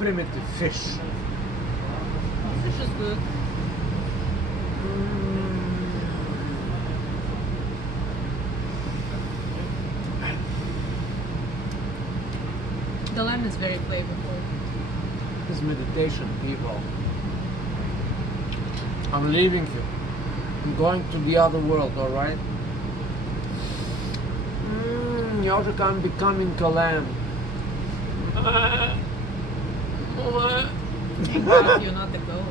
primitive fish. Fish is good. The lamb is very flavorful. This meditation, people. I'm leaving you. I'm going to the other world, alright? Yoshika, I'm becoming a lamb. Thank God you're not the goat.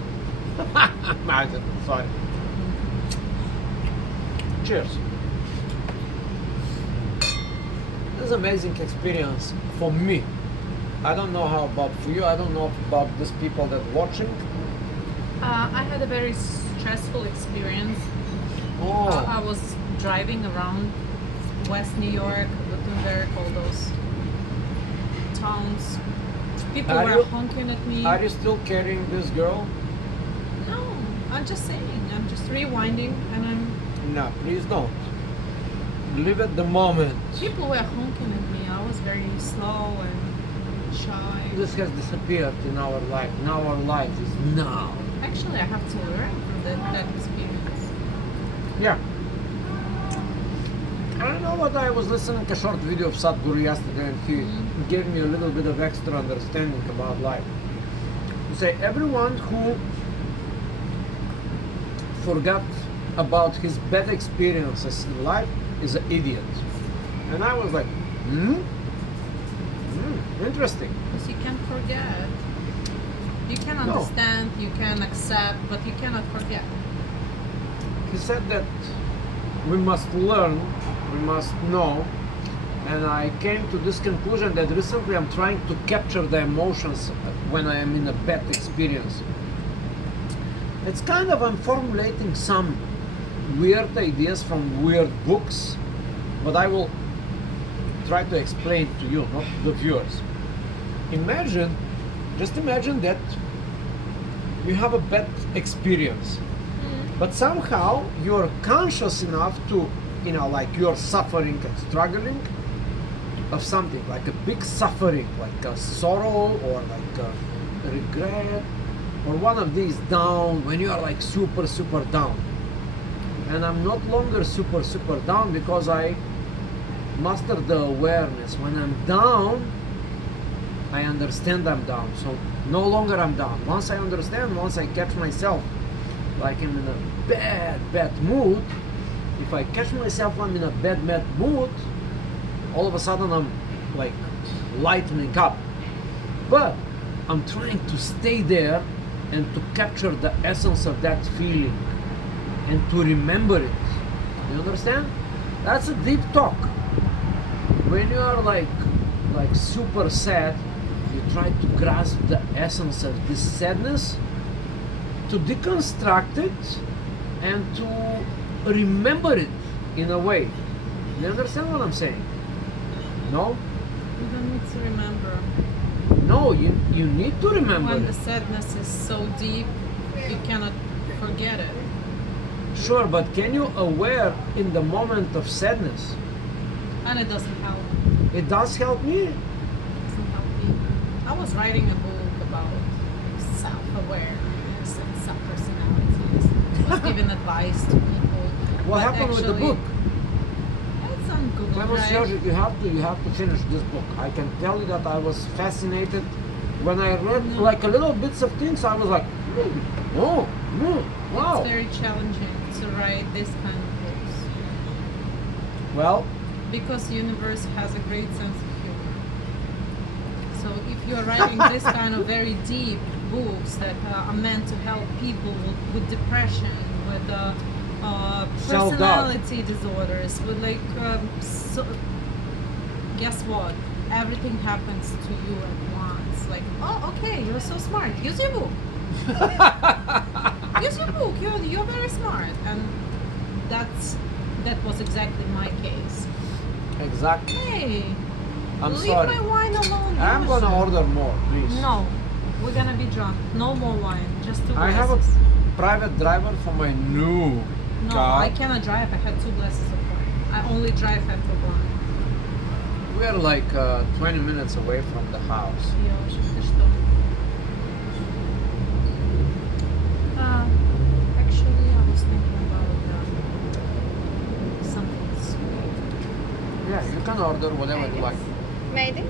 Sorry. Cheers. This is an amazing experience for me. I don't know how about for you. I don't know about these people that watching. I had a very stressful experience. Oh, I was driving around West New York, Gutenberg, all those towns. People Are were you- honking at me. are you still carrying this girl? No, I'm just saying. I'm just rewinding, and No, please don't. Live at the moment. people were honking at me. I was very slow and shy. This has disappeared in our life. Now our life is now. Actually, I have to learn from that experience. Yeah. I don't know what I was listening to a short video of Sadhguru yesterday and he gave me a little bit of extra understanding about life. He say everyone who forgot about his bad experiences in life is an idiot. And I was like, interesting. Because you can forget. You can No. understand, you can accept, but you cannot forget. He said that we must learn, we must know, and I came to this conclusion that recently I'm trying to capture the emotions when I am in a bad experience. It's kind of, I'm formulating some weird ideas from weird books, but I will try to explain to you, not the viewers. Just imagine that you have a bad experience, but somehow you're conscious enough to, like you're suffering and struggling of something, like a big suffering, like a sorrow or like a regret, or one of these down when you are like super, super down. And I'm not longer super, super down because I mastered the awareness. When I'm down, I understand I'm down. So no longer I'm down. Once I understand, once I catch myself like I'm in a bad mood, if I catch myself I'm in a bad mood, all of a sudden I'm like lightening up. But I'm trying to stay there and to capture the essence of that feeling and to remember it. You understand? That's a deep talk. When you are like super sad, you try to grasp the essence of this sadness, to deconstruct it and to remember it in a way. You understand what I'm saying? No? You don't need to remember. No, you need to remember When it. the sadness is so deep, you cannot forget it. Sure, but can you aware in the moment of sadness? And it doesn't help. It does help me. It doesn't help me. I was writing a book about self-awareness and self-personalities. I was giving advice to people. What But happened with the actually, book? It's on Google Clemens Drive. Jožic, you have to finish this book. I can tell you that I was fascinated when I read like a little bits of things. I was like, wow. It's very challenging to write this kind of books Well, because universe has a great sense of humor. So if you're writing this kind of very deep books that are meant to help people with depression, with Self-doubt. personality disorders, with guess what? Everything happens to you at once. Like, oh, okay, you're so smart. Use your book. Use your book. You're very smart, and that was exactly my case. exactly. Hey, I'm leave sorry. my wine alone. I'm gonna Yoshi. order more, please. No, we're gonna be drunk. No more wine. Just 2 I glasses. have a private driver for my new No, car. I cannot drive. I had 2 glasses of wine. I only drive after one. We are like 20 minutes away from the house. Yoshi, ты что? order whatever you like. Mayonnaise?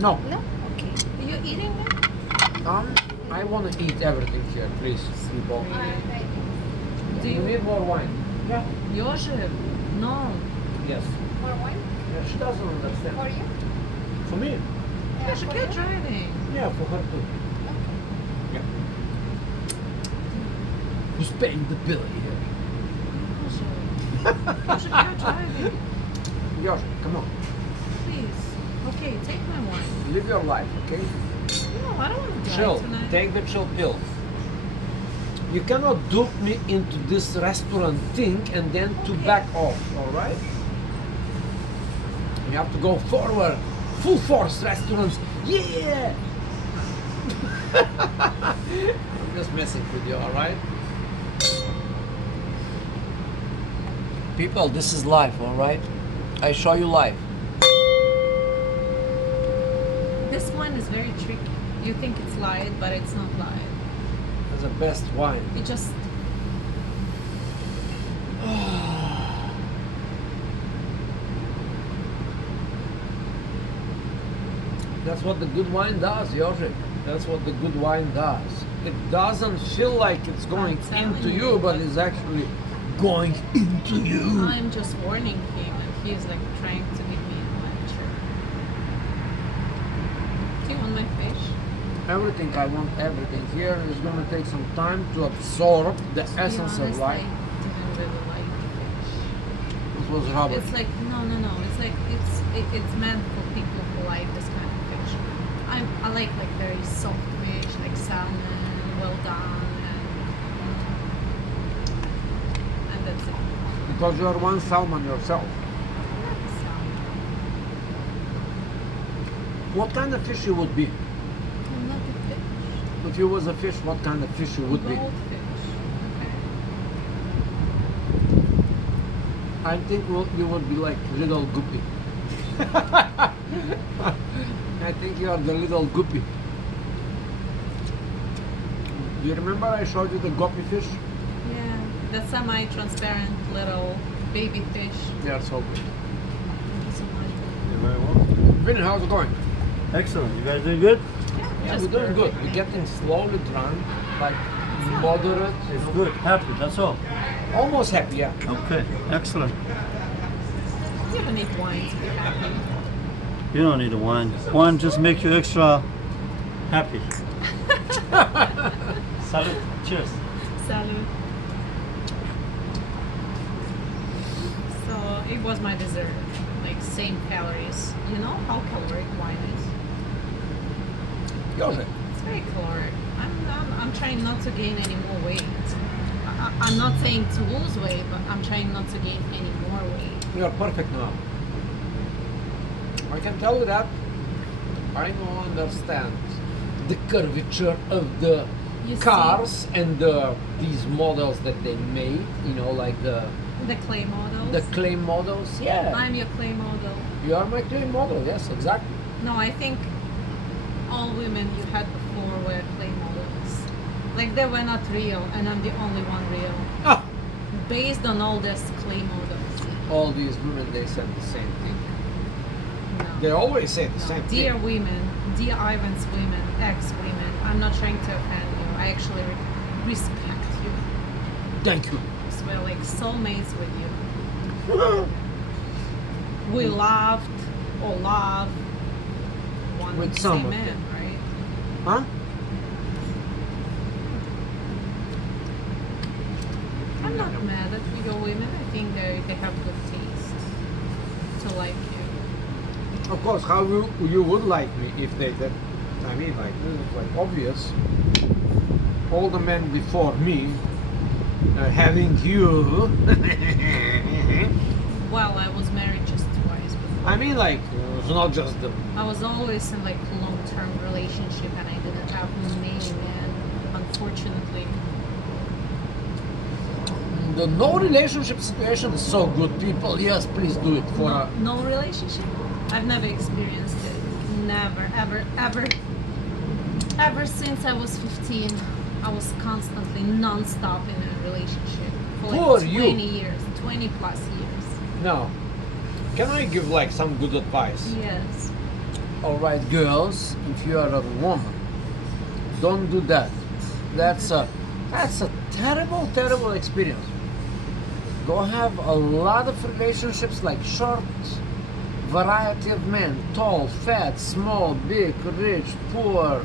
No, No? Okay. Are you eating it? I want to eat everything here, please. People. Do You you? need more wine? Yeah. Yoshib? No. Yes. More wine? Yeah, she doesn't understand. For you? For me? Yeah, She for kept you? driving. Yeah, for her too. Okay. Yeah. Who's paying the bill here? Yoshib, kept driving. Yosh, come on. Please. Okay, take my wine. Live your life, okay? No, I don't want to drive Chill. tonight. Take the chill pill. You cannot dupe me into this restaurant thing and then to Okay. back off, alright? You have to go forward. Full force restaurants. Yeah! I'm just messing with you, alright? People, this is life, alright? I show you life. This wine is very tricky. You think it's light, but it's not light. It's the best wine. It just That's what the good wine does, Jožek. That's what the good wine does. It doesn't feel like it's going I'm telling into you, you, but but- it's actually going into you. I'm just warning him, and he's like trying to give me a lecture. Do you want my fish? Everything I want, everything here is going to take some time to absorb the To be essence honest, of life. I didn't really like fish. It was rubbish. It's like no. It's like it's meant for people who like this kind of fish. I like very soft fish, like salmon, well done, and that's it. Because you're one salmon yourself. Not salmon. What kind of fish you would be? I'm not a fish. If you was a fish, what kind of fish you would be? Goldfish. Okay. I think you would be like little guppy. I think you are the little guppy. Do you remember I showed you the guppy fish? Yeah, the semi-transparent little baby fish. They are so good. Thank you so much. You're very welcome. Vinny, how's it going? Excellent. You guys doing good? Yeah, Just we're doing good. perfect. We're getting slowly drunk, like moderate, you It's know. good. Happy. That's all. Almost happy, yeah. Okay. Excellent. You don't need wine to be happy. You don't need a wine. Wine just makes you extra happy. Salud. Cheers. Salud. So it was my dessert, like same calories. You know how caloric wine is? Jože, It's very caloric. I'm trying not to gain any more weight. I'm not saying to lose weight, but I'm trying not to gain any more weight. you're perfect now. I can tell you that I don't understand the curvature of the You cars and these models that they made, you know, like the clay models. clay models. Yeah, I'm your clay model. you are my clay model. Yes, exactly. No, I think all women you had before were clay models. Like they were not real, and I'm the only one real. Ah, Based on all this clay models. all these women, they said the same thing. No. They always say the No. same Dear thing. women, dear Ivan's women, ex-women, I'm not trying to offend you. I actually respect you. Thank you. So we're like soulmates with you. We laughed or love one With and the some same of man, them. right? Huh? I'm not mad at your women. I think they have good taste to like you. Of course, how you would like me if they did. I mean, like, this is like obvious. All the men before me having you. Well, I was married just twice before. I mean, like, it's not just the. I was always in like long-term relationship, and I didn't have many men, unfortunately. The no relationship situation is so good, people. Yes, please do it for a. No relationship. I've never experienced it. Never, ever since I was 15, I was constantly non-stop in a relationship for Who like are you? 20 years, 20 plus years. No. Can I give like some good advice? Yes. All right, girls, if you are a woman, don't do that. That's a terrible, terrible experience. Go have a lot of relationships, like short variety of men, tall, fat, small, big, rich, poor.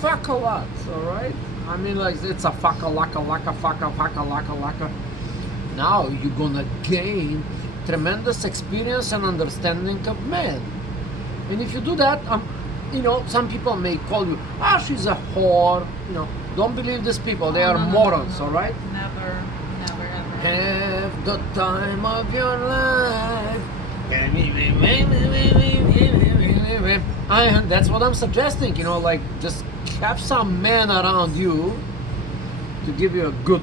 Fuck a lot, all right? I mean, like it's a fuck a laka laka fucka fucka laka laka. Now you're gonna gain tremendous experience and understanding of men. And if you do that, you know, some people may call you, she's a whore. You know, don't believe these people. They are morons, all right? Never, never, ever. Have the time of your life. That's what I'm suggesting, you know, like just have some men around you to give you a good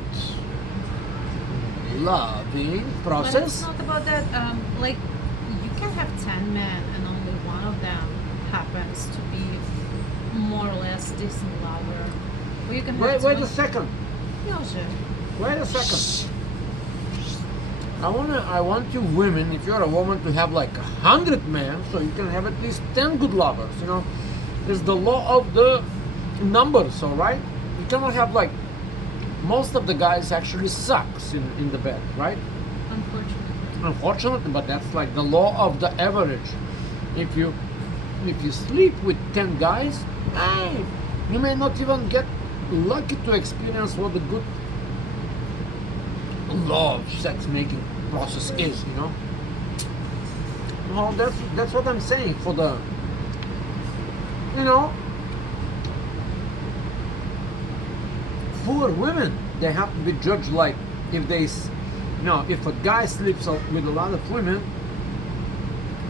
loving But it's process. not about that. Like, you can have 10 men and only one of them happens to be more or less decent lover. Or you can have Wait a second. Jože. Wait a second. I want you women, if you're a woman, to have like 100 men, so you can have at least 10 good lovers. You know, it's the law of the numbers, all right? You cannot have like most of the guys actually sucks in the bed, right? Unfortunately, but that's like the law of the average. If you sleep with 10 guys, hey, you may not even get lucky to experience what the good law of sex making process is, you know. Well, that's what I'm saying. For the, you know, poor women, they have to be judged like if they, you know, if a guy sleeps with a lot of women,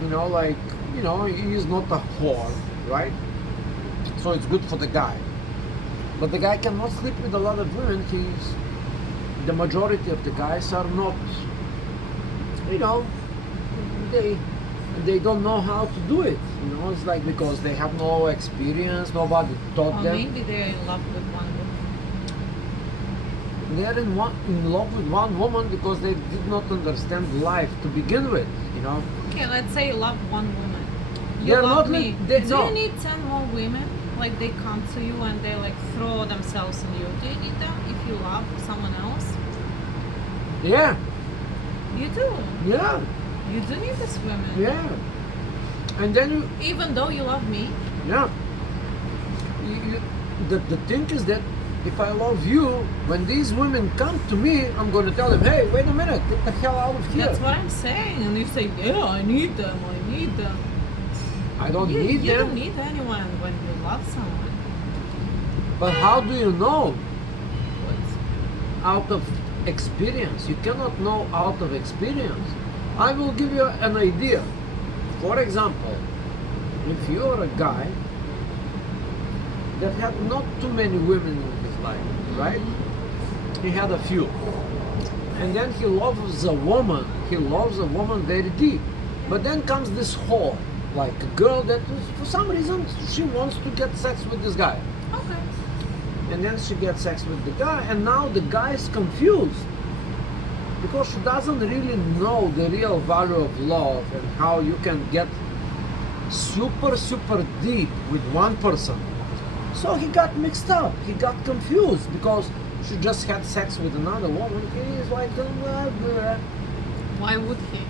you know, like, you know, he is not a whore, right? So it's good for the guy. But the guy cannot sleep with a lot of women. The majority of the guys are not, you know, they don't know how to do it. You know, it's like because they have no experience, nobody taught Or them. maybe they're in love with one woman. They are in love with one woman because they did not understand life to begin with, you know. Okay, let's say you love one woman. You They're love not me. like- Do no. you need 10 more women? Like they come to you and they like throw themselves on you. Do you need them if you love someone else? Yeah, You do. yeah, You do need these women. yeah. And then you, Even though you love me. yeah. The thing is that if I love you, when these women come to me, I'm going to tell them, hey, wait a minute, get the hell out of here. That's what I'm saying. And you say, yeah, I need them. I need them. I don't you need you them. don't need anyone when you love someone. But how do you know? What? Out of experience. You cannot know out of experience. I will give you an idea. For example, if you're a guy that had not too many women in his life, right? He had a few. And then he loves a woman. He loves a woman very deep. But then comes this whore, like a girl that for some reason she wants to get sex with this guy. Okay. And then she gets sex with the guy, and now the guy is confused because she doesn't really know the real value of love and how you can get super deep with one person. So he got mixed up, he got confused because she just had sex with another woman. He's like, blah, blah. Why would he?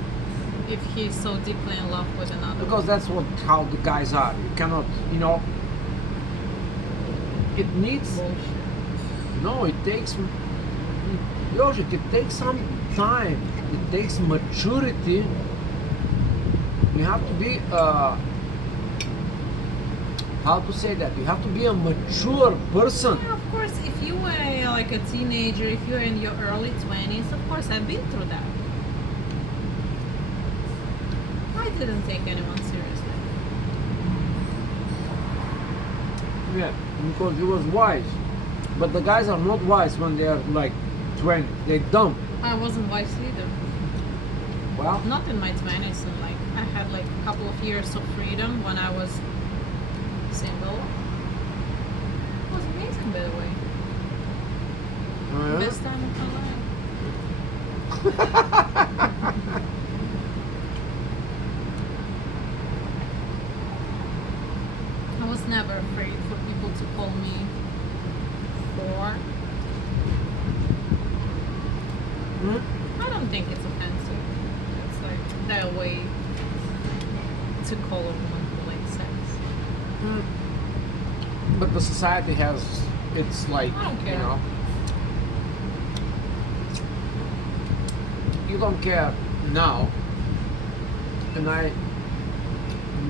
If he's so deeply in love with another. Because that's how the guys are. You cannot, you know, it needs. Bullshit. No, it takes, Jožek, it takes some time. It takes maturity. You have to be, how to say that? You have to be a mature person. Yeah, of course, if you were like a teenager, if you're in your early 20s, of course, I've been through that. I didn't take anyone seriously. Yeah, because he was wise. But the guys are not wise when they are like 20. They're dumb. I wasn't wise either. Well, Not in my 20s, and like I had like a couple of years of freedom when I was single. It was amazing, by the way. oh, yeah? Best time of my life. society has, it's like, I don't you care. know, you don't care now, and I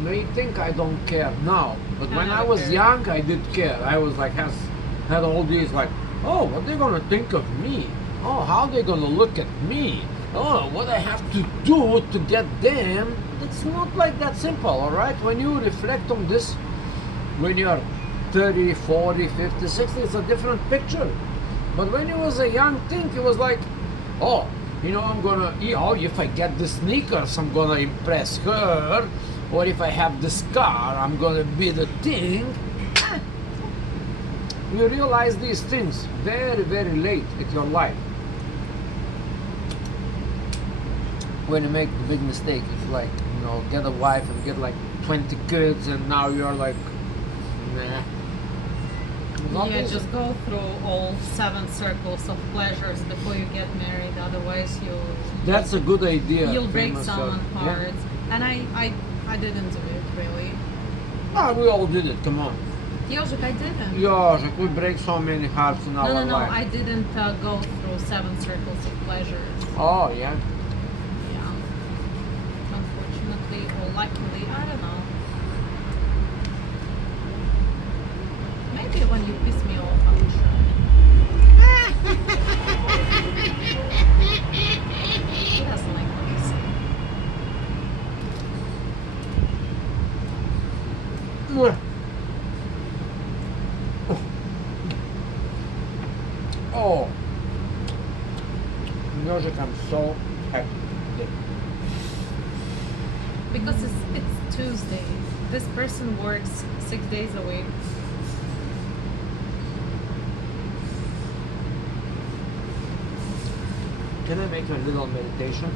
may think I don't care now, but I when I never was cared. young, I did care. I was like, had all these like, oh, what they gonna think of me? Oh, how they gonna look at me? Oh, what I have to do to get them? It's not like that simple, all right? When you reflect on this, when you're 30, 40, 50, 60, it's a different picture. But when you was a young thing, it was like, oh, you know, I'm gonna, you know, if I get the sneakers, I'm gonna impress her. Or if I have this car, I'm gonna be the thing. You realize these things very, very late in your life. When you make the big mistake, it's like, you know, get a wife and get like 20 kids, and now you're like, nah. Not Yeah, easy. just go through all 7 circles of pleasures before you get married. Otherwise, That's a good idea. you'll break famous, someone's yeah. heart. And I didn't do it really. Ah, we all did it. Come on. Yoshik, I didn't. Yoshik, we break so many hearts in our No, life. I didn't go through 7 circles of pleasures. Oh yeah. Yeah. Unfortunately or luckily, I don't know. Maybe when you piss me off, I will try. He doesn't like what you say. Mwah. Oh. Yoshik, I'm so happy today. Because it's Tuesday. This person works 6 days a week. Can I make a little meditation?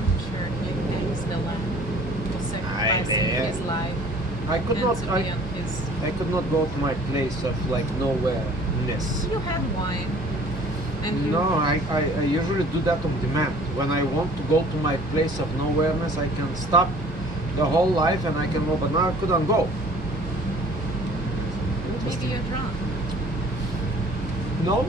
I'm sure he thanks the Lamb for sacrificing there. his life I could and not. to be I, on his. I could not go to my place of like nowhere-ness. You had wine, and you. No, I usually do that on demand. When I want to go to my place of nowhereness, I can stop the whole life and I can go, but now I couldn't go. Maybe you're drunk. No?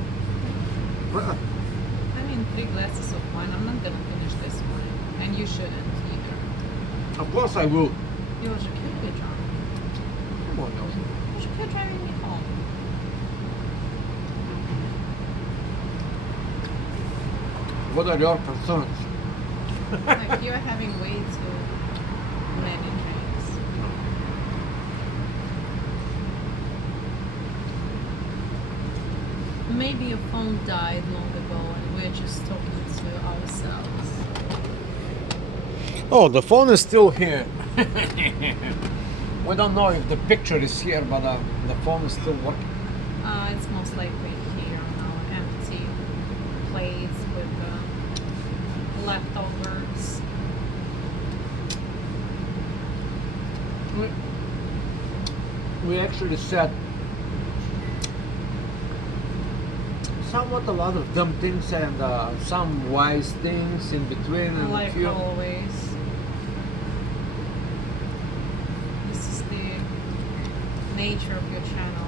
I mean, 3 glasses of wine. I'm not gonna finish this wine, and you shouldn't either. Of course I will. You should be drunk. Come on, Elsa. You should keep driving me home. What are your concerns? Like you're having way too many drinks. Maybe your phone died long ago and we're just talking to ourselves. Oh, the phone is still here. We don't know if the picture is here, but the phone is still working. It's most likely here on our empty plates with leftovers. We actually said somewhat a lot of dumb things and some wise things in between, and a Like few. always. This is the nature of your channel.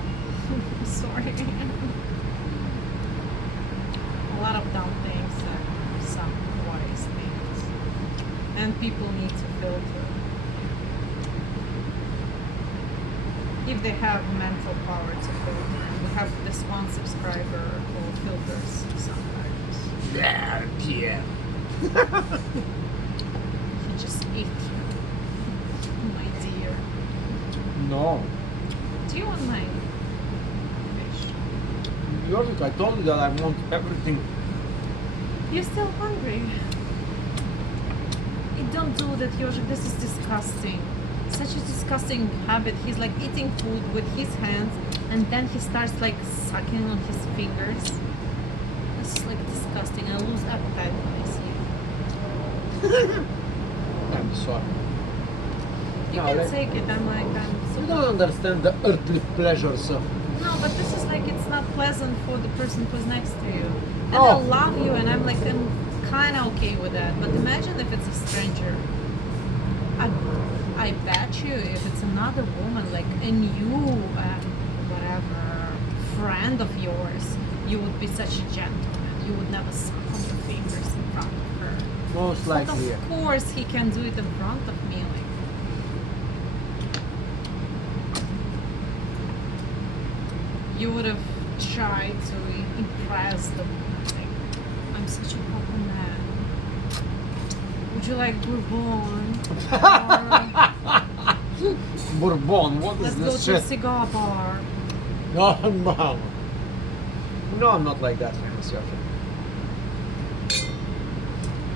Sorry. A lot of dumb things and some wise things. And people need to filter. If they have mental power to filter. We have this one subscriber who filters sometimes. Yeah, yeah. He just ate you. My dear. No. Do you want my fish? Yorik, I told you that I want everything. You're still hungry. Eat don't do that, Yoshi. This is disgusting. Such a disgusting habit. He's like eating food with his hands, and then he starts like sucking on his fingers. This is like disgusting. I lose appetite when I see it. I'm sorry. You No, can like- take it. I'm like, I'm so You don't understand the earthly pleasures of. No, but this is like it's not pleasant for the person who's next to you. And Oh. they'll love you, and I'm like I'm kind of okay with that. But imagine if it's a stranger. I bet you if it's another woman, like and you, whatever friend of yours, you would be such a gentleman. You would never suck on your fingers in front of her. Most But likely. of course, he can do it in front of me. Like, you would have tried to impress the woman. Like, I'm such a proper man. Would you like Bourbon? Or Bourbon, what is let's go this to a shit? cigar bar. No, no. No, I'm not like that, famous Yoshi.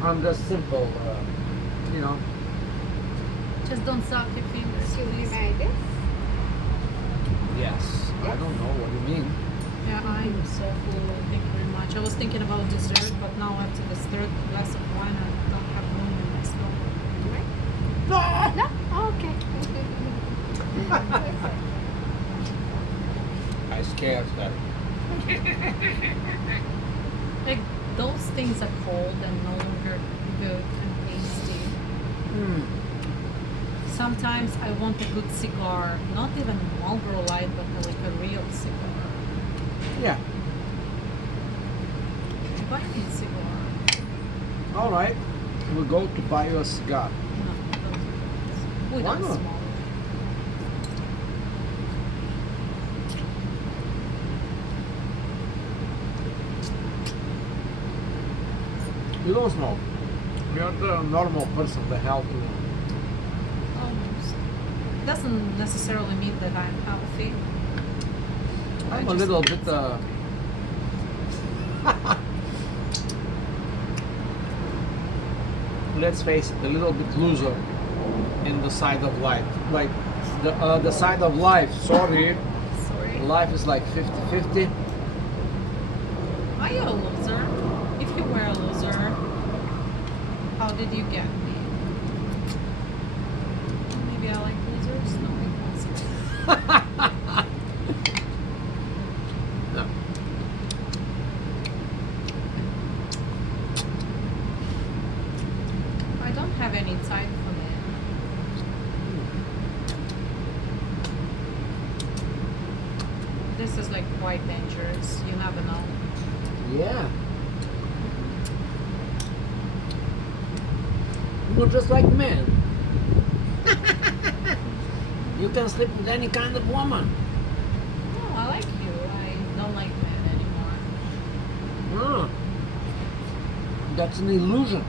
I'm just simple, you know. Just don't suck your fingers, You please. made this? Yes. I don't know what you mean. Yeah, I'm so full. Thank you very much. I was thinking about dessert, but now after this third glass of wine, I don't have room in my stomach. No! No? Oh, okay. I scared her. Like those things are cold and no longer good and tasty. Hmm. Sometimes I want a good cigar, not even a Marlboro Light, but like a real cigar. Yeah. Buy me a cigar. All right. We'll go to buy you a cigar. No, don't do that. We Why don't not? smoke. You don't smoke. You're the normal person, the healthy one. Almost. Doesn't necessarily mean that I'm healthy. I I'm a just- little bit. Let's face it, a little bit loser in the side of life. Like the side of life. Sorry, Sorry. life is like 50-50. Are you a loser? If you were a loser, how did you get me? Maybe I like losers? No, I can't say. No. I don't have any type for men. This is like quite dangerous. You never know. Yeah. You're just like men. You can sleep with any kind of woman. No, I like you. I don't like men anymore. Ah. That's an illusion.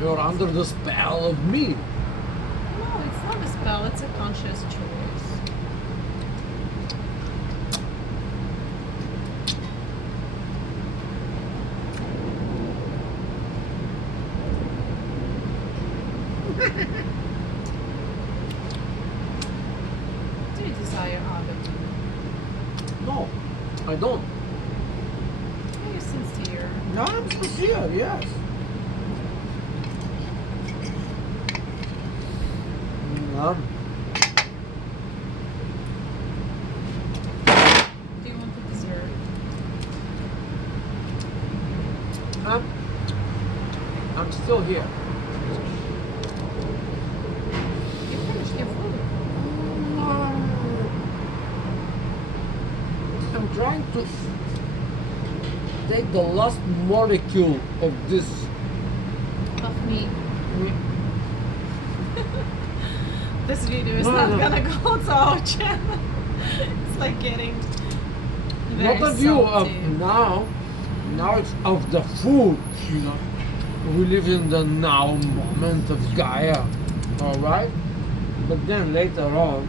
You're under the spell of me. No, it's not a spell. It's a conscious choice. Do you desire other people? No, I don't. Are you sincere? No, I'm sincere, yes. Um, Do you want a dessert? I'm still here. You finished your food. I'm trying to take the last molecule of this. Of me. This video is No, not no. gonna go to our channel. It's like getting very Not a view of salty. now. Now it's of the food, you know. We live in the now moment of Gaia, all right? But then later on,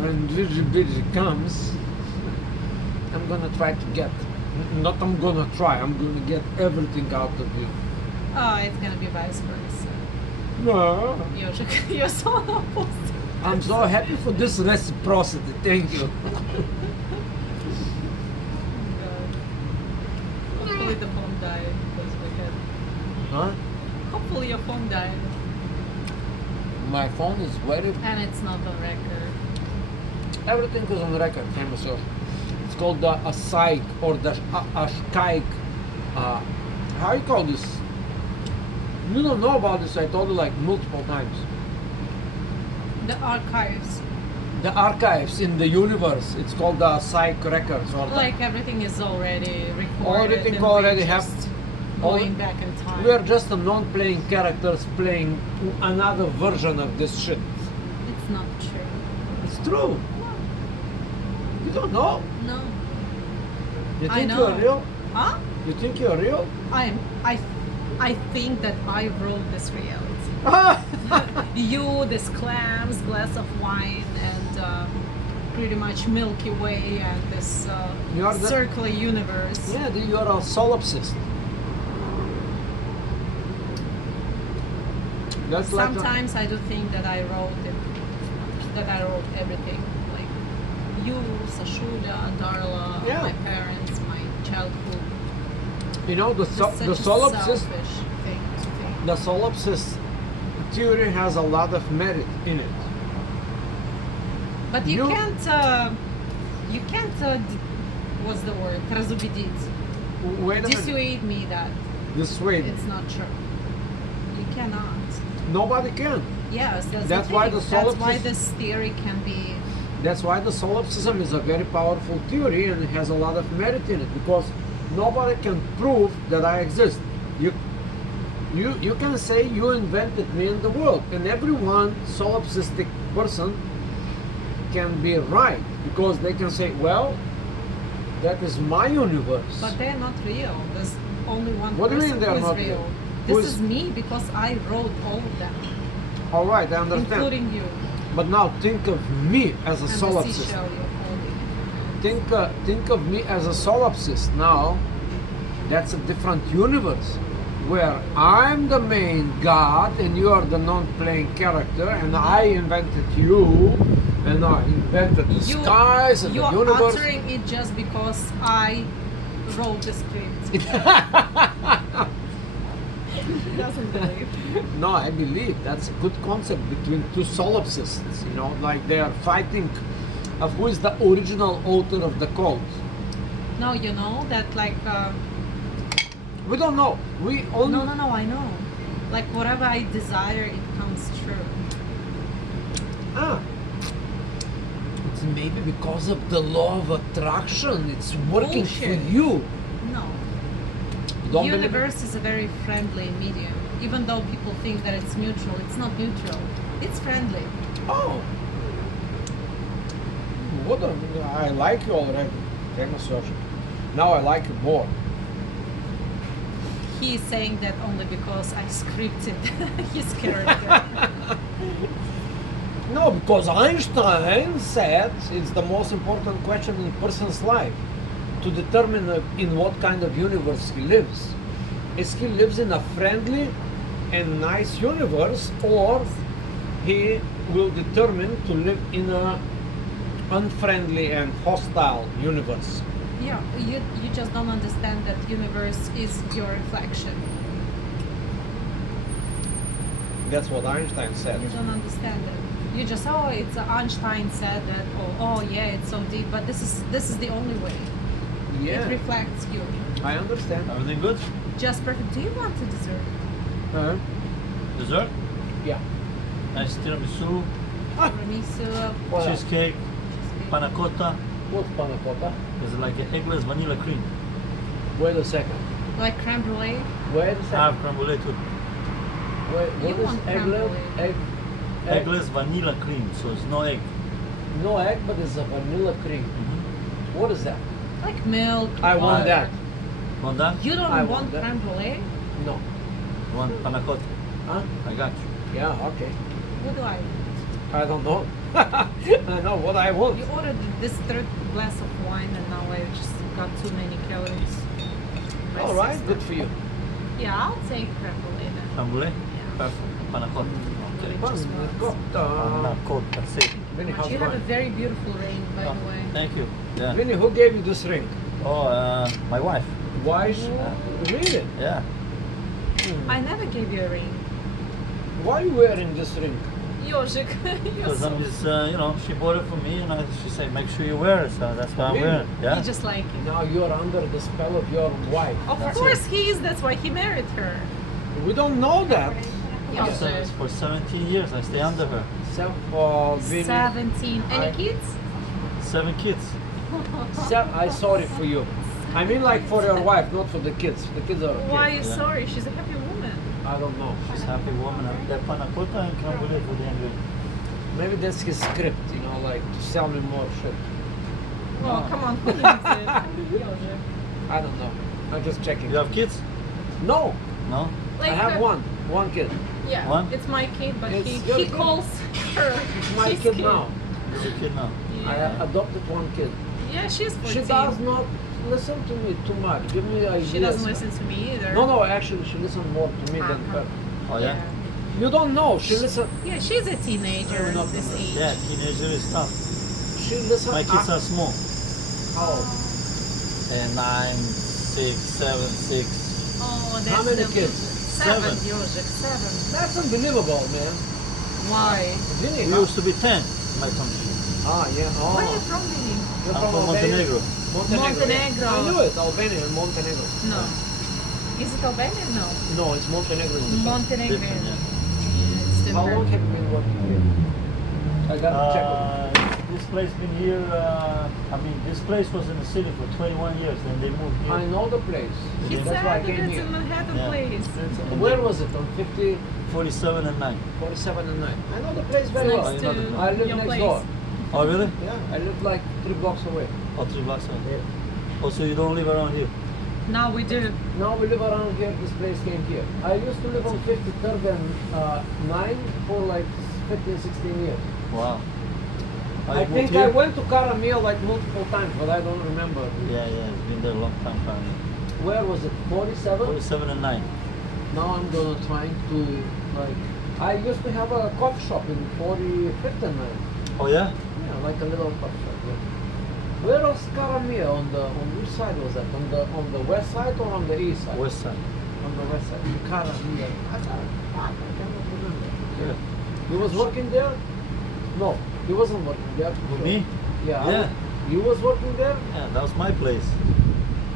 when visibility comes, I'm gonna try to get, not I'm gonna try, I'm gonna get everything out of you. Oh, it's gonna be vice versa. No. You're so opposite. I'm so happy for this reciprocity. Thank you. Hopefully the phone died because we had. Huh? Hopefully your phone died My phone is very. and it's not on record. Everything is on record, famous of. It's called a psych or the a shkaik. How you call this? You don't know about this. I told you like multiple times. The archives, The archives in the universe. It's called the psych records or the, like everything is already recorded. Everything and already we're have- just all- going back in time. we are just a non-playing characters playing another version of this shit. It's not true. It's true. You don't know. No. You I think know. you're real? Huh? You think you're real? I think that I wrote this reality. You, this clams, glass of wine, and pretty much Milky Way, and this You are the- circular universe. Yeah, you're a solipsist. That's like Sometimes I do think that I wrote it, that I wrote everything. Like you, Sashuda, Darla, Yeah. my parents, my childhood. you know the It's such the a solipsist. selfish thing to think. The solipsist theory has a lot of merit in it. But you can't, what's the word? Разубедить. Wait a minute. Dissuade me that Dissuade. it's not true. You cannot. Nobody can. Yes, that's That's the why thing. the That's why solipsist- this theory can be. That's why the solipsism is a very powerful theory and it has a lot of merit in it because nobody can prove that I exist. You can say you invented me in the world, and everyone solipsistic person can be right because they can say, well, that is my universe. But they're not real. There's only one What do you person mean they're who is not real. real? Who This is- is me because I wrote all of them, All right, I understand. including you But now think of me as a and the solipsist. seashell you're holding. Think of me as a solipsist now. That's a different universe where I'm the main god and you are the non-playing character, and I invented you, and I invented the skies and you the are universe. uttering it just because I wrote the script. He doesn't believe. No, I believe that's a good concept between two solipsists. You know, like they are fighting of who is the original author of the code. No, you know that like. We don't know. We only No, I know. Like whatever I desire, it comes true. Ah. It's maybe because of the law of attraction. It's working for Bullshit. you. No. You don't believe it? Universe is a very friendly medium. Even though people think that it's neutral, it's not neutral. It's friendly. Oh. What a, I like you already. Famous Sergeant. Now I like you more. He's saying that only because I scripted his character. No, because Einstein said it's the most important question in a person's life to determine in what kind of universe he lives. Is he lives in a friendly and nice universe, or he will determine to live in a unfriendly and hostile universe? Yeah, you just don't understand that universe is your reflection. That's what Einstein said. You don't understand it. You just it's Einstein said that. Oh yeah, it's so deep. But this is the only way. It Yeah, reflects you. I understand. Everything good? Just perfect. Do you want a dessert? Huh? Dessert? Yeah. Nice tiramisu, Tiramisu. What else? cheesecake, panna cotta. What's panna cotta? There's like an eggless vanilla cream. Wait a second. Like creme brulee. Wait a I second. have creme brulee too. Wait, You what is want creme eggless? brulee. Eggless vanilla cream, so it's no egg. No egg, but it's a vanilla cream. Mm-hmm. What is that? Like milk. I want butter. that. Want that? You don't I want want that. creme brulee? No. You want panna cotta? Huh? I got you. Yeah, okay. What do I want? I don't know. I know what I want. You ordered this third glass of wine and now I just got too many calories. My All right, system. good for you. Yeah, I'll take creme brulee then. Creme brulee? Yeah. Perfect. panna cotta. Okay. Panna cotta. Panna cotta, sì. Vinny, how's You it have a going? very beautiful ring, by Oh, the way. thank you. Yeah. Vinny, who gave you this ring? Oh, my wife. Why? Yeah. Really? Yeah. I never gave you a ring. Why are you wearing this ring? Yoshik, you're Because so... I'm just, she bought it for me, and she said, make sure you wear it. So that's why I'm Really? wearing it. Yeah. You just like it. Now you're under the spell of your wife. Of That's course he is, that's why he married her. We don't know that. Yoshik. For 17 years, I stay under her. Vinny, 17. Any I- kids? 7 kids. I'm sorry for you. I mean, like for your wife, not for the kids. The kids are okay. Why are you Yeah. sorry? She's a happy woman. I don't know. She's a happy woman. That panna cotta, I can't believe it. Maybe that's his script, you know, like to sell me more shit. Oh, come on, who needs it? Yoshik. I don't know. I'm just checking. You have kids? No, No? I have one kid. Yeah, One? it's my kid, but It's he your kid? calls her It's my his kid now. You're a kid now. I Yeah. adopted one kid. Yeah, she's 14. She does not listen to me too much. Give me ideas. She doesn't listen to me either. No, actually, she listens more to me than her. Oh, yeah? You don't know. She listens. Yeah, she's a teenager No, at this age. Yeah, teenager is tough. She listens. My kids are small. How old? And 9, 6, 7, 6. Oh, that's How many the- kids? 7, Seven. Yoshik, 7. That's unbelievable, man. Why? Vinny, We used to be 10 in my country. yeah. Oh. Where are you from, Vinny? You're I'm from Albania? Montenegro. Montenegro. I knew it. Albania and Montenegro. No. Is it Albania? No. No, it's Montenegro. It's different. Montenegro. Different, yeah. It's How long different. have you been working here? I gotta check it. This place been here, this place was in the city for 21 years, then they moved here. I know the place. He That's why I said came it's here. a Manhattan Yeah. place. And Where was it? On 50, 47 and 9. 47 and 9. I know the place very It's well. next you know to the- I live your next place. door. Oh, really? Yeah, I live like 3 blocks away. Oh, 3 blocks away. Oh, so you don't live around here? Now we do. Now we live around here. This place came here. I used to live on 53rd and 9 for like 15, 16 years. Wow. Oh, you I moved think here? I went to Caramel like multiple times, but I don't remember. Yeah, it's been there a long time, apparently. Where was it? 47? 47 and 9. Now I'm gonna try to like. I used to have a coffee shop in 45th and 9. Oh, yeah? Yeah, like a little coffee shop. Yeah. Where was Caramel? On which side was that? On the west side or on the east side? West side. On the west side. Caramel. I cannot remember. Yeah. He was working there? No, he wasn't working there. With me? Yeah. Yeah. You was working there? Yeah, that was my place.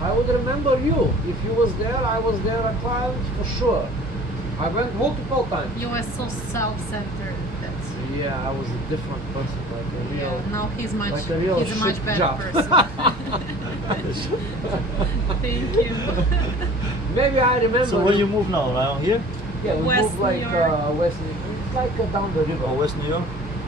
I would remember you. If you was there, I was there a client for sure. I went multiple times. You were so self-centered. That's Yeah, I was a different person, like a real. yeah. Now he's much. like a real He's a much shit better job. person. Thank you. Maybe I remember. So where you move now? Around here? Yeah, we West moved like New York. West. It's like down the river. Oh, West New York?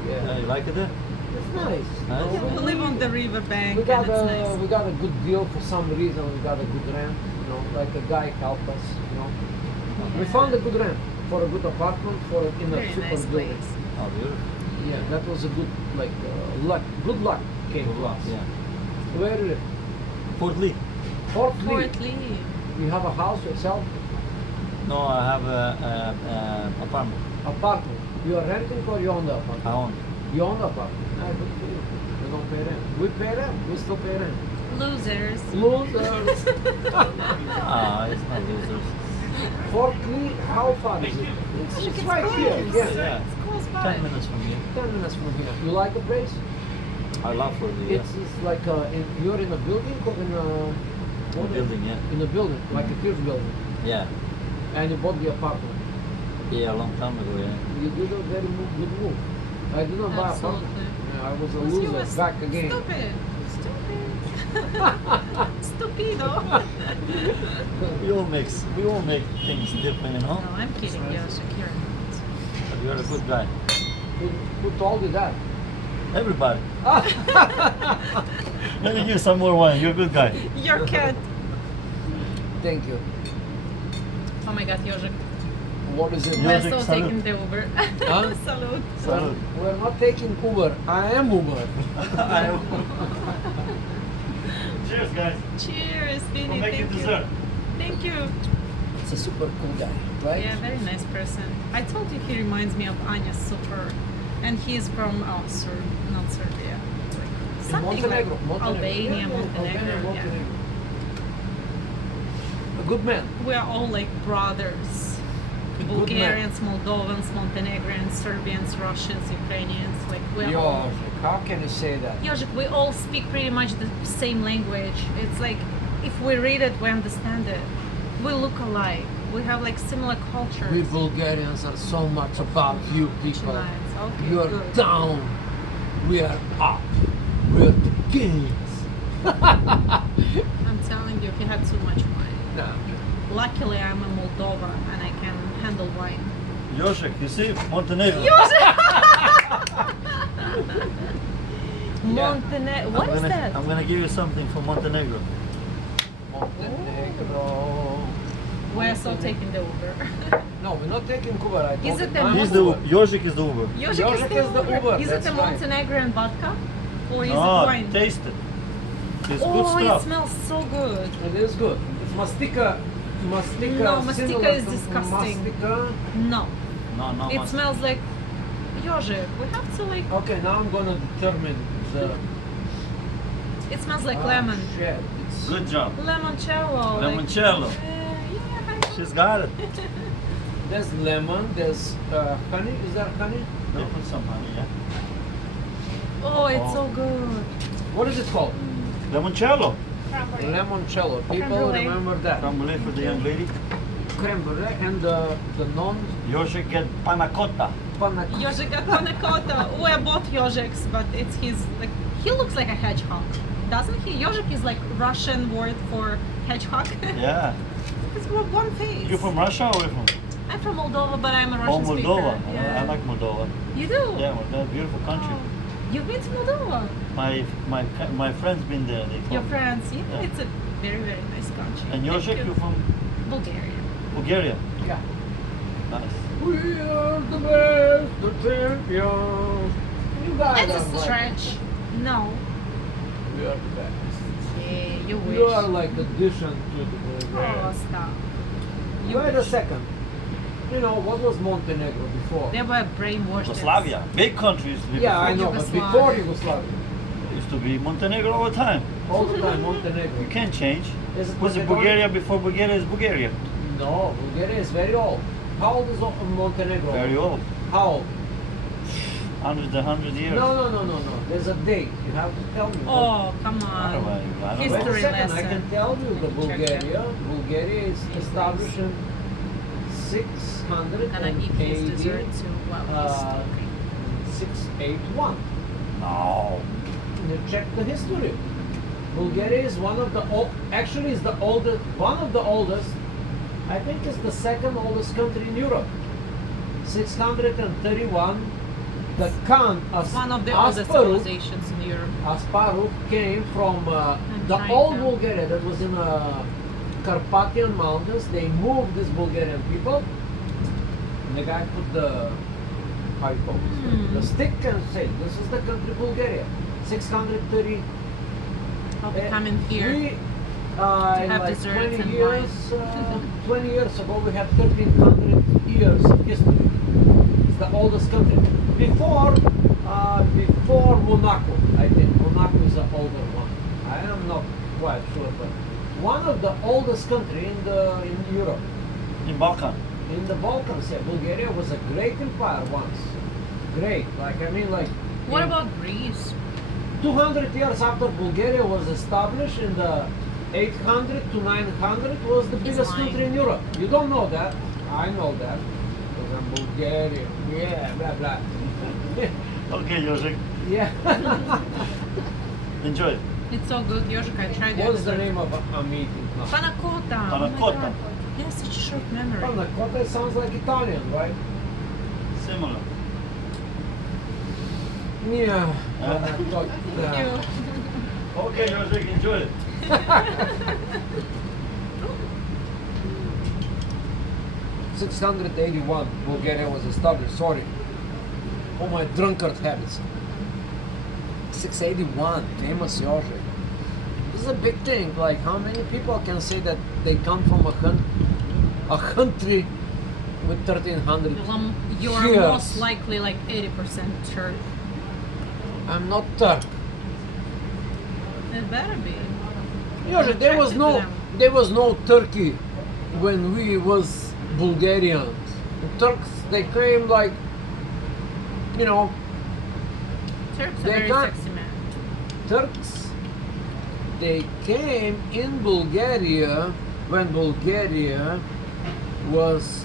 Yeah, You like it there? it's nice. Nice. You know, We live on the riverbank, we got and it's a nice. we got a good deal for some reason. We got a good rent. You know, like a guy helped us. You know, we Yeah. found a good rent for a good apartment in a Very super nice building. place. Oh, beautiful. Yeah, that was a good luck. Good luck came to us. Yeah. Where do you live? Fort Lee. Fort Lee. Fort Lee. You have a house yourself? No, I have a apartment. Apartment. You are renting or you own the apartment? I own. You own the apartment. Ah, good for you. You don't pay rent. We pay rent. We still pay rent. Losers. Losers. It's not losers. Fort Lee, how far is it? It's right here. close. Yeah. Yeah. It's close by. 10 minutes from here. 10 minutes from here. You like the place? I love Fort Lee. It's like you're in a building or in a A building, yeah. In a building, like a huge building, Yeah. and you bought the apartment. Yeah, a long time ago, yeah. You did a very good move. I did not buy apartment. Absolutely. Yeah, I was a Because you loser. were Back again. Stupid. Stupido. We all make things different, you know? No, I'm kidding, Yoshik. You're not. But you're a good guy. Who told you that? Everybody. Let me give some more wine. You're a good guy. Your cat. Thank you. Oh my god, Yoshik. What is it? Yeah. We're Yoshik, still salute. taking the Uber. Huh? Salute. Salute. We're not taking Uber. I am Uber. Cheers, guys. Cheers, We'll Vinny. make you Thank you. dessert. Thank you. a super cool guy, right? Yeah, very nice person. I told you he reminds me of Anya super, and he's from not Serbia, like something Montenegro, like Montenegro. Albania, Yeah, Montenegro. Montenegro. A good man. Yeah. We are all like brothers. A good Bulgarians, Moldovans, Montenegrins, Serbians, Russians, Ukrainians. Like we're all. Jožek, how can you say that? Jožek, we all speak pretty much the same language. It's like if we read it, we understand it. We look alike. We have like similar cultures. We Bulgarians are so much above you people. Nice. Okay, You are good. down. We are up. We are the kings. I'm telling you, he had too much wine. No. Luckily, I'm a Moldova and I can handle wine. Jožek, you see, Montenegro. Montenegro. What is that? I'm gonna give you something from Montenegro. Montenegro. We're so taking the Uber. No, we're not taking Uber. I Is told it you. the I'm He's the Uber. Jožek is the Uber. Jožek is the Uber, Is that's it a right. Montenegrin vodka? Or is it No, wine? taste it. It's Oh, good it stuff. smells so good. It is good. It's mastika. Mastika. No, mastika similar is to disgusting. Mastika. No. No, It must. smells like Jožek. We have to like. Okay, now I'm gonna determine the. It smells like Ah, lemon. Shit. It's Good job. Limoncello. Limoncello. Yeah. She's got it. There's lemon. There's honey. Is there honey? They put some honey, yeah. Oh, it's Oh. so good. What is it called? Limoncello. Cranberry. Limoncello. People brulee. remember that. Creme brulee for the young lady. Creme brulee and the non Jožek get panna cotta. panna. Jožek got panna cotta. Oh, I bought Jožek's, but it's his like. He looks like a hedgehog, doesn't he? Jožek is like Russian word for hedgehog. Yeah. It's one face. You from Russia or where from? I'm from Moldova, but I'm a Oh, Russian Moldova. speaker. I like Moldova. You do? Yeah, Moldova, beautiful country. Oh. You've been to Moldova? My friends been there. They told Your me. friends? Yeah, Yeah. it's a very, very nice country. And Thank Jožek, you from Bulgaria. Bulgaria? Yeah. Nice. We are the best, the champions. You guys It's are a like, stretch. No. we are the best. Yeah, you wish. You are like addition to the Oh, Bulgarians. stop. Wait a second. You know, what was Montenegro before? They were brainwashed. Yugoslavia. Big countries. Yeah, I know, but before Yugoslavia. Used to be Montenegro all the time. All the time, Montenegro. You can't change. Is it Was it Macedon? Bulgaria before Bulgaria is Bulgaria? No, Bulgaria is very old. How old is Montenegro? Very old. How old? 100 years. No. There's a date. You have to tell me. Oh, come I don't on. know. I don't Wait know. a History second, I lesson. can tell you the Check Bulgaria. Bulgaria is established in Gonna eat his 680, dessert too while he's uh, talking. 681. No. You check the history. Bulgaria is one of the actually is the oldest, one of the oldest. I think it's the second oldest country in Europe. 631. The Khan of One of the oldest Asparuh, civilizations in Europe. Asparuh came from the China. old Bulgaria that was in Carpathian Mountains. They moved these Bulgarian people. And the guy put the how you call this? Hmm. The stick and say this is the country Bulgaria. 630. I'll be coming here. We, in have like desserts 20 and years, 20 years ago, we had 1,300 years of history. It's the oldest country. Before Monaco, I think Monaco is the older one. I am not quite sure, but one of the oldest country in Europe, In Balkan. in the Balkans. Yeah, Bulgaria was a great empire once. Great, like I mean, like. What in- about Greece? 200 years after Bulgaria was established in the 800 to 900 was the biggest lying. country in Europe. You don't know that. I know that. Because I'm Bulgarian. Yeah, blah blah. Okay, Jožek. Yeah. Enjoy. It's so good, Jožek. I tried it. What's the name of a meeting? Panna cotta. Panna Oh my cotta. God. You have such a short memory. Panna cotta sounds like Italian, right? Similar. Yeah. Panna Thank you. Okay, Jožek, enjoy it. 681, Bulgaria was established. Sorry. Oh, my drunkard habits. 681, famous Jožek. This is a big thing. Like, how many people can say that they come from a country with 1300 You are years. most likely like 80% Turk. I'm not Turk. It better be. Usually there was no Turkey when we was Bulgarians. The Turks, they came like, you know, Turks are They very can't- sexy man. Turks, they came in Bulgaria when Bulgaria was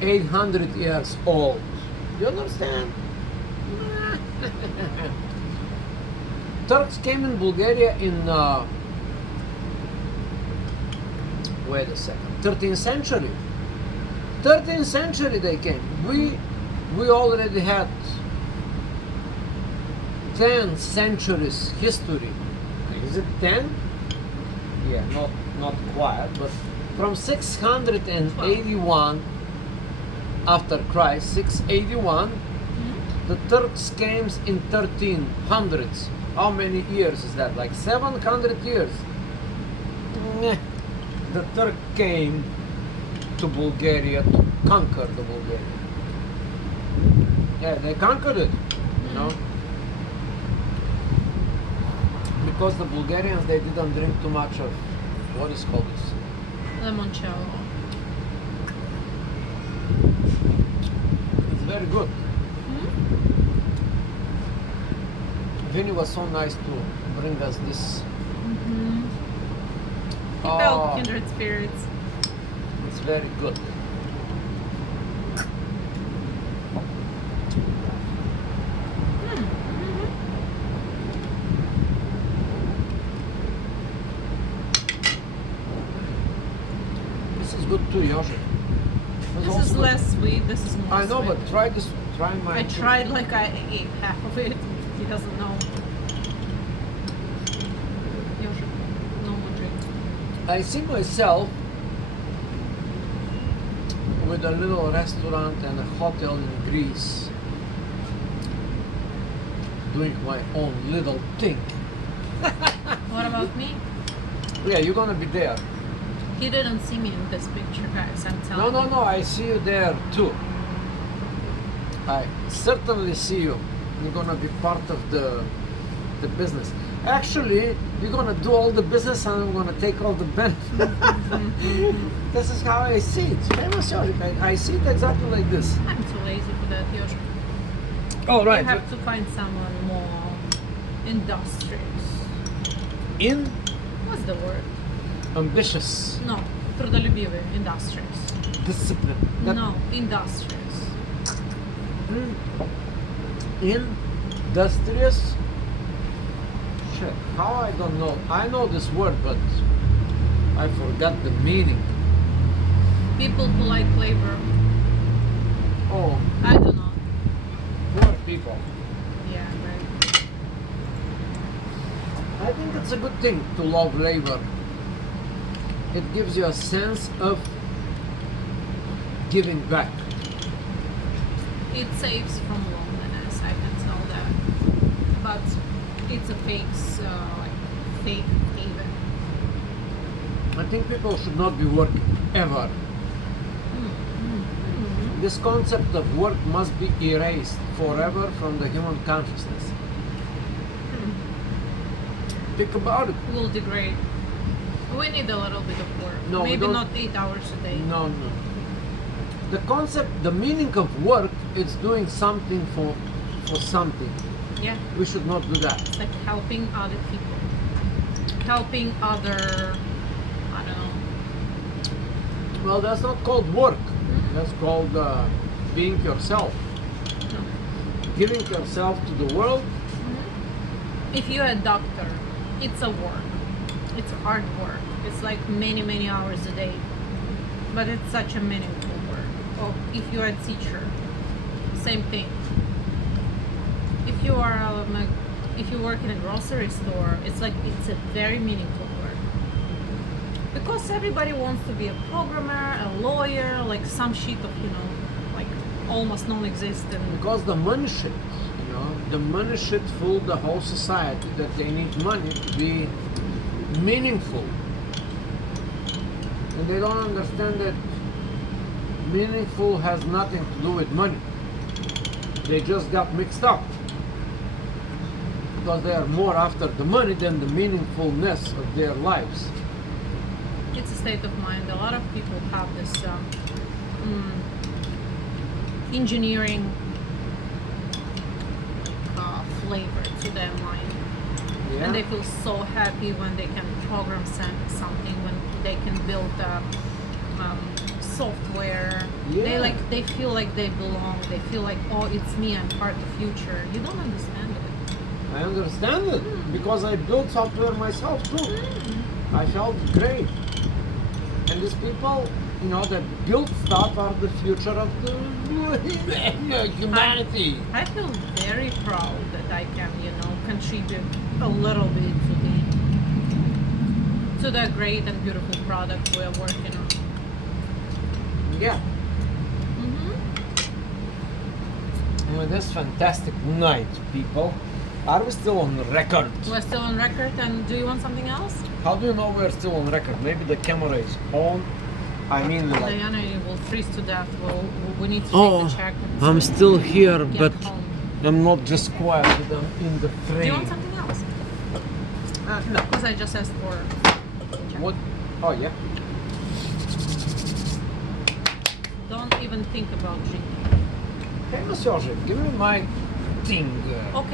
$800 years old. You understand? Turks came in Bulgaria in wait a second, 13th century. 13th century they came. We already had 10 centuries history. Is it 10? Yeah, not quite, but from 681 after Christ, 681, the Turks came in 1300s. How many years is that? Like 700 years. Meh. The Turk came to Bulgaria to conquer the Bulgaria. Yeah, they conquered it, you know. Because the Bulgarians, they didn't drink too much of, what is called this? Limoncello. It's very good. Vinny was so nice to bring us this. He felt kindred spirits. It's very good. This is good too, Yoshi. This is less sweet. This is more I know, sweet. but try this. Try my. I tried like I ate half of it. He doesn't know. Yoshi, no more drink. I see myself with a little restaurant and a hotel in Greece, doing my own little thing. What about me? Yeah, you're gonna be there. He didn't see me in this picture, guys. I'm telling No, you. no, no. I see you there too. I certainly see you. You're gonna be part of the business. Actually, we're gonna do all the business and I'm gonna take all the benefits. This is how I see it. Famous Yoshi. I see it exactly like this. I'm too lazy for that, Yoshi. Oh, right. You have to find someone more industrious. In What's the word? ambitious, No, трудолюбивый, industrious. discipline. That- No, industrious. Industrious. Shit. How I don't know. I know this word, but I forgot the meaning. People who like labor. Oh, I don't know. poor people. Yeah, right. I think it's a good thing to love labor. It gives you a sense of giving back. It saves from loneliness, I can tell that. But it's a fake haven. I think people should not be working ever. This concept of work must be erased forever from the human consciousness. Think about it. We'll degrade. We need a little bit of work. No, we Maybe don't- not 8 hours a day. No, no. The concept, the meaning of work is doing something for something. Yeah, We should not do that. it's like helping other people. Helping other, I don't know. Well, that's not called work. That's called being yourself. No. Giving yourself to the world. If you're a doctor, it's a work. It's hard work. It's like many hours a day. But it's such a meaningful work. Or if you're a teacher, same thing. If you are if you work in a grocery store, it's a very meaningful work. Because everybody wants to be a programmer, a lawyer, like some shit of, like almost non-existent. Because the money shit, the money should fool the whole society that they need money to be meaningful. And they don't understand that meaningful has nothing to do with money. They just got mixed up. Because they are more after the money than the meaningfulness of their lives. It's a state of mind. A lot of people have this engineering flavor to their mind. Yeah. And they feel so happy when they can program something, when they can build software. Yeah. They feel like they belong. They feel like, oh, it's me. I'm part of the future. You don't understand it. I understand it because I built software myself too. I felt great. And these people, that build stuff are the future of the humanity. I feel very proud that I can, contribute a little bit to the great and beautiful product we're working on. Yeah. Well, this fantastic night, people. Are we still on record? We're still on record, and do you want something else? How do you know we're still on record? Maybe the camera is on. I mean, like. Diana, you will freeze to death. We need to Oh, take the check. And I'm still here, get but home. I'm not just quiet. I'm in the frame. Do you want something else? No. Because I just asked for. Check. What? Oh yeah. Don't even think about drinking. Hey, Monsieur, give me my thing. Okay.